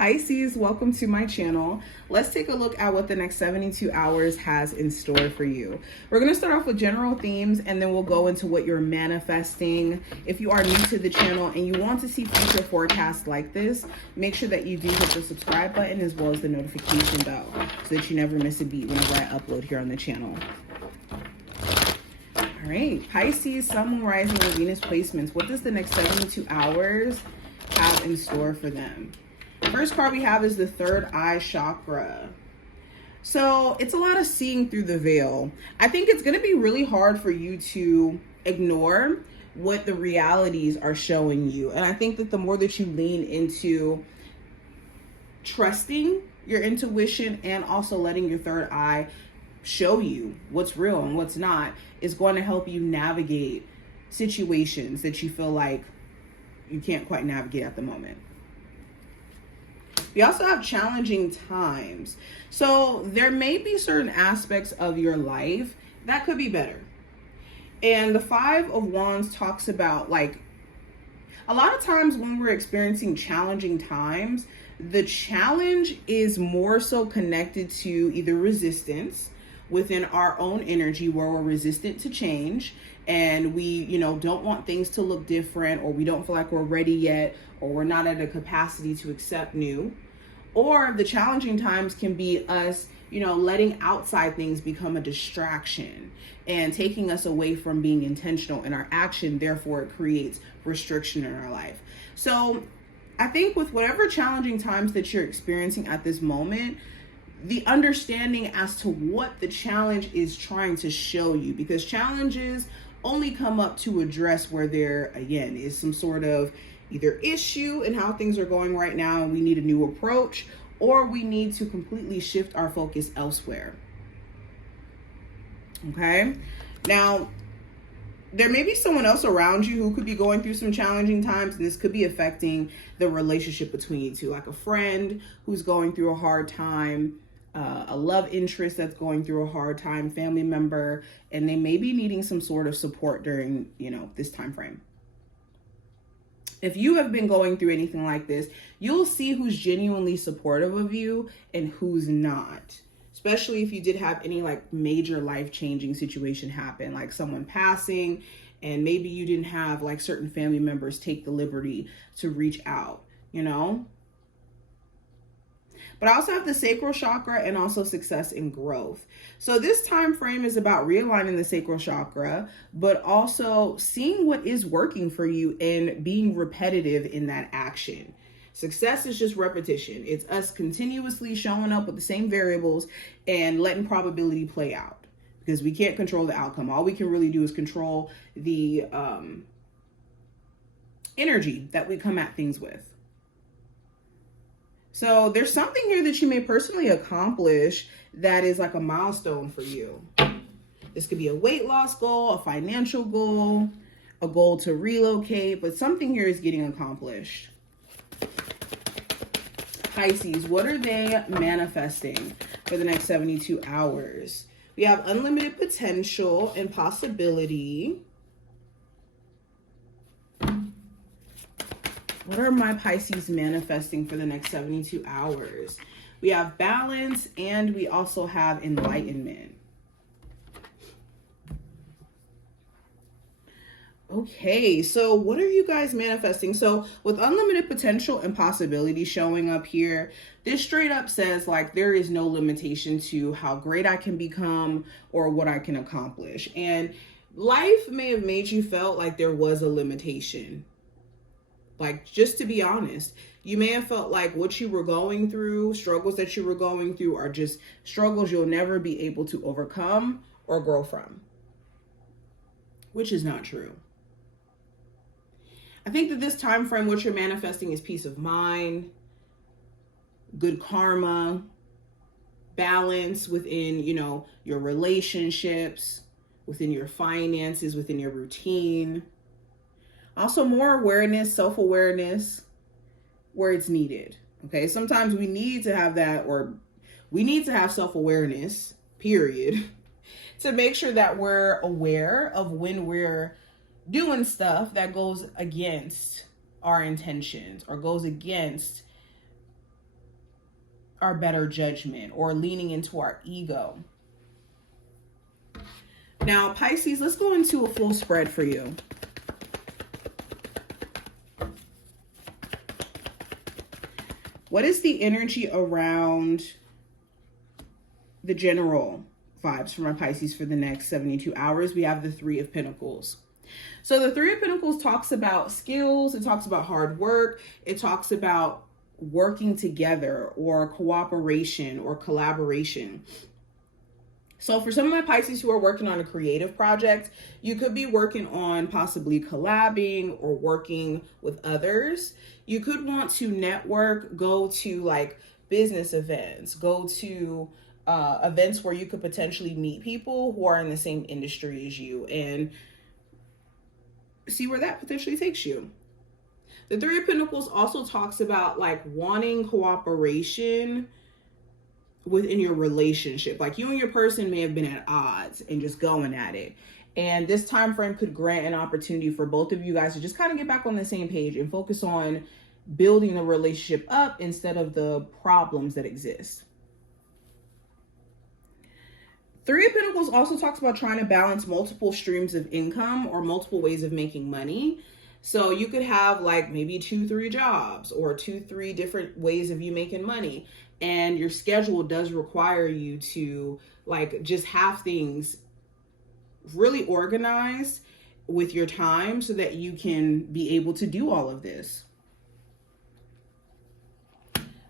Pisces, welcome to my channel. Let's take a look at what the next 72 hours has in store for you. We're going to start off with general themes and then we'll go into what you're manifesting. If you are new to the channel and you want to see future forecasts like this, make sure that you do hit the subscribe button as well as the notification bell so that you never miss a beat whenever I upload here on the channel. All right, Pisces, Sun, Moon, Rising, and Venus placements. What does the next 72 hours have in store for them? First card we have is the third eye chakra. So it's a lot of seeing through the veil. I think it's going to be really hard for you to ignore what the realities are showing you. And I think that the more that you lean into trusting your intuition and also letting your third eye show you what's real and what's not is going to help you navigate situations that you feel like you can't quite navigate at the moment. We also have challenging times. So there may be certain aspects of your life that could be better. And the Five of Wands talks about, like, a lot of times when we're experiencing challenging times, the challenge is more so connected to either resistance within our own energy, where we're resistant to change and we, don't want things to look different, or we don't feel like we're ready yet, or we're not at a capacity to accept new. Or the challenging times can be us, letting outside things become a distraction and taking us away from being intentional in our action. Therefore, it creates restriction in our life. So I think with whatever challenging times that you're experiencing at this moment, the understanding as to what the challenge is trying to show you, because challenges only come up to address where there, again, is some sort of either issue in how things are going right now and we need a new approach, or we need to completely shift our focus elsewhere. Okay? Now, there may be someone else around you who could be going through some challenging times, and this could be affecting the relationship between you two, like a friend who's going through a hard time, a love interest that's going through a hard time, family member, and they may be needing some sort of support during, this time frame. If you have been going through anything like this, you'll see who's genuinely supportive of you and who's not. Especially if you did have any major life-changing situation happen, like someone passing, and maybe you didn't have certain family members take the liberty to reach out, But I also have the sacral chakra and also success and growth. So this time frame is about realigning the sacral chakra, but also seeing what is working for you and being repetitive in that action. Success is just repetition. It's us continuously showing up with the same variables and letting probability play out, because we can't control the outcome. All we can really do is control the energy that we come at things with. So there's something here that you may personally accomplish that is like a milestone for you. This could be a weight loss goal, a financial goal, a goal to relocate, but something here is getting accomplished. Pisces, what are they manifesting for the next 72 hours? We have unlimited potential and possibility. What are my Pisces manifesting for the next 72 hours? We have balance and we also have enlightenment. Okay, so what are you guys manifesting? So with unlimited potential and possibility showing up here, this straight up says there is no limitation to how great I can become or what I can accomplish. And life may have made you felt like there was a limitation. Just to be honest, you may have felt like what you were going through, struggles that you were going through, are just struggles you'll never be able to overcome or grow from, which is not true. I think that this time frame, what you're manifesting is peace of mind, good karma, balance within, your relationships, within your finances, within your routine. Also more awareness, self-awareness where it's needed. Okay, sometimes we need to have that, or we need to have self-awareness, period, to make sure that we're aware of when we're doing stuff that goes against our intentions or goes against our better judgment or leaning into our ego. Now, Pisces, let's go into a full spread for you. What is the energy around the general vibes for my Pisces for the next 72 hours? We have the Three of Pentacles. So the Three of Pentacles talks about skills. It talks about hard work. It talks about working together or cooperation or collaboration. So for some of my Pisces who are working on a creative project, you could be working on possibly collabing or working with others. You could want to network, go to like business events, go to events where you could potentially meet people who are in the same industry as you and see where that potentially takes you. The Three of Pentacles also talks about like wanting cooperation within your relationship. Like you and your person may have been at odds and just going at it. And this time frame could grant an opportunity for both of you guys to just kind of get back on the same page and focus on building the relationship up instead of the problems that exist. Three of Pentacles also talks about trying to balance multiple streams of income or multiple ways of making money. So you could have like maybe 2-3 jobs or 2-3 different ways of you making money. And your schedule does require you to like just have things really organized with your time so that you can be able to do all of this.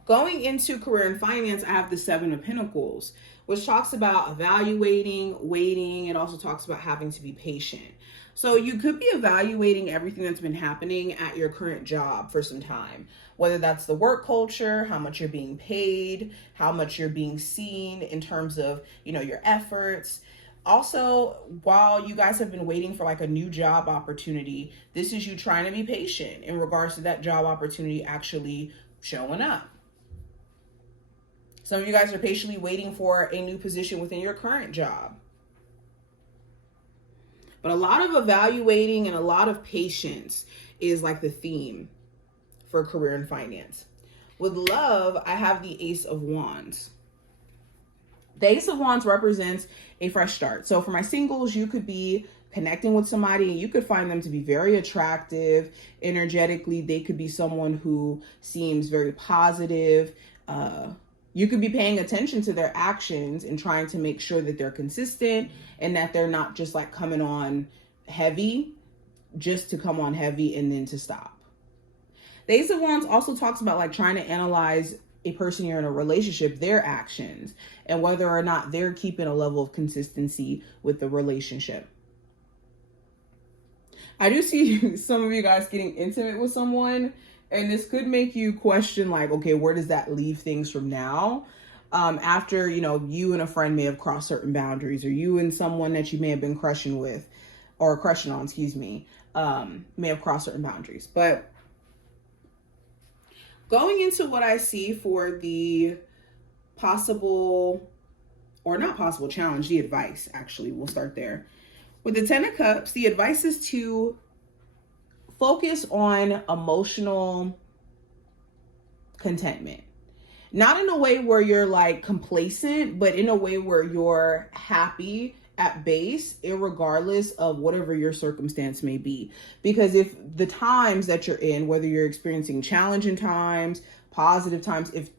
Going into career and finance, I have the Seven of Pentacles, which talks about evaluating, waiting. It also talks about having to be patient. So you could be evaluating everything that's been happening at your current job for some time, whether that's the work culture, how much you're being paid, how much you're being seen in terms of, you know, your efforts. Also, while you guys have been waiting for like a new job opportunity, this is you trying to be patient in regards to that job opportunity actually showing up. Some of you guys are patiently waiting for a new position within your current job. But a lot of evaluating and a lot of patience is like the theme for career and finance. With love, I have the Ace of Wands. The Ace of Wands represents a fresh start. So for my singles, you could be connecting with somebody and you could find them to be very attractive. Energetically, they could be someone who seems very positive. You could be paying attention to their actions and trying to make sure that they're consistent and that they're not just like coming on heavy, just to come on heavy and then to stop. The Ace of Wands also talks about like trying to analyze a person you're in a relationship, their actions, and whether or not they're keeping a level of consistency with the relationship. I do see some of you guys getting intimate with someone, and this could make you question like, okay, where does that leave things from now? After, you know, you and a friend may have crossed certain boundaries, or you and someone that you may have been crushing with or crushing on, may have crossed certain boundaries. But going into what I see for the possible or not possible challenge, the advice, actually, we'll start there. With the Ten of Cups, the advice is to focus on emotional contentment. Not in a way where you're like complacent, but in a way where you're happy at base, irregardless of whatever your circumstance may be. Because if the times that you're in, whether you're experiencing challenging times, positive times, if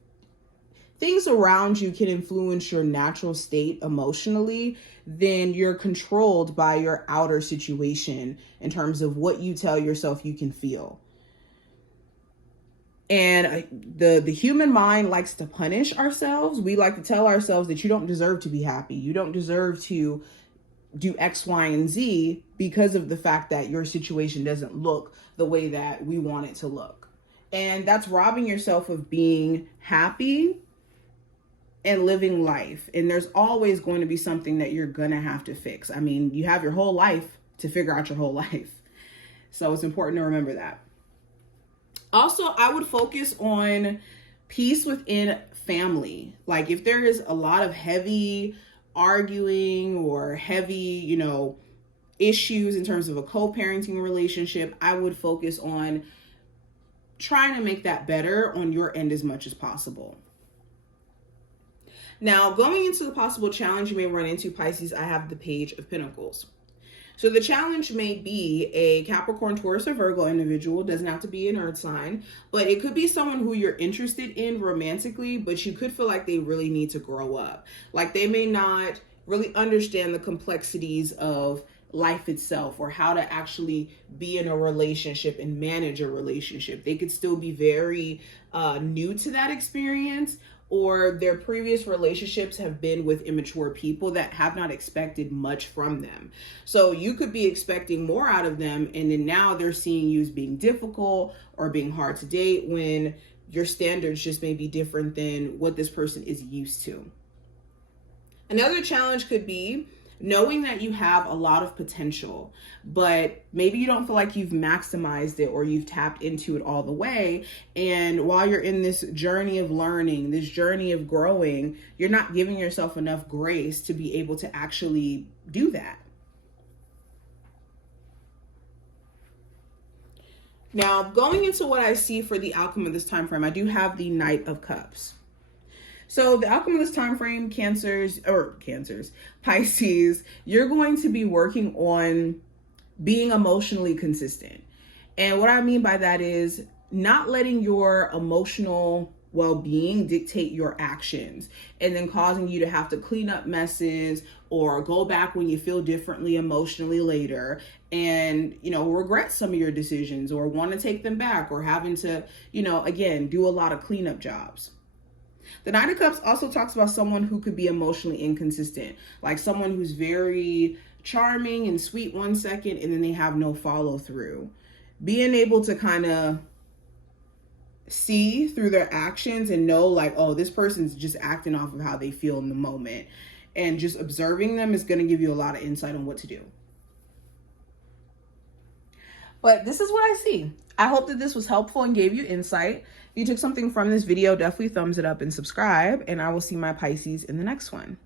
things around you can influence your natural state emotionally, then you're controlled by your outer situation in terms of what you tell yourself you can feel. And the human mind likes to punish ourselves. We like to tell ourselves that you don't deserve to be happy. You don't deserve to do X, Y, and Z because of the fact that your situation doesn't look the way that we want it to look. And that's robbing yourself of being happy and living life. And there's always going to be something that you're going to have to fix. I mean, you have your whole life to figure out your whole life. So it's important to remember that. Also, I would focus on peace within family. Like if there is a lot of heavy arguing or heavy, issues in terms of a co-parenting relationship, I would focus on trying to make that better on your end as much as possible. Now, going into the possible challenge you may run into, Pisces, I have the Page of Pentacles. So the challenge may be a Capricorn, Taurus, or Virgo individual. It doesn't have to be an earth sign, but it could be someone who you're interested in romantically, but you could feel like they really need to grow up. Like they may not really understand the complexities of life itself or how to actually be in a relationship and manage a relationship. They could still be very new to that experience, or their previous relationships have been with immature people that have not expected much from them. So you could be expecting more out of them, and then now they're seeing you as being difficult or being hard to date when your standards just may be different than what this person is used to. Another challenge could be knowing that you have a lot of potential, but maybe you don't feel like you've maximized it or you've tapped into it all the way. And while you're in this journey of learning, this journey of growing, you're not giving yourself enough grace to be able to actually do that. Now, going into what I see for the outcome of this time frame, I do have the Knight of Cups. So the outcome of this time frame, Pisces, you're going to be working on being emotionally consistent. And what I mean by that is not letting your emotional well-being dictate your actions and then causing you to have to clean up messes or go back when you feel differently emotionally later and, regret some of your decisions or want to take them back or having to, again, do a lot of cleanup jobs. The Knight of Cups also talks about someone who could be emotionally inconsistent, like someone who's very charming and sweet one second, and then they have no follow through. Being able to kind of see through their actions and know like, oh, this person's just acting off of how they feel in the moment. And just observing them is going to give you a lot of insight on what to do. But this is what I see. I hope that this was helpful and gave you insight. If you took something from this video, definitely thumbs it up and subscribe. And I will see my Pisces in the next one.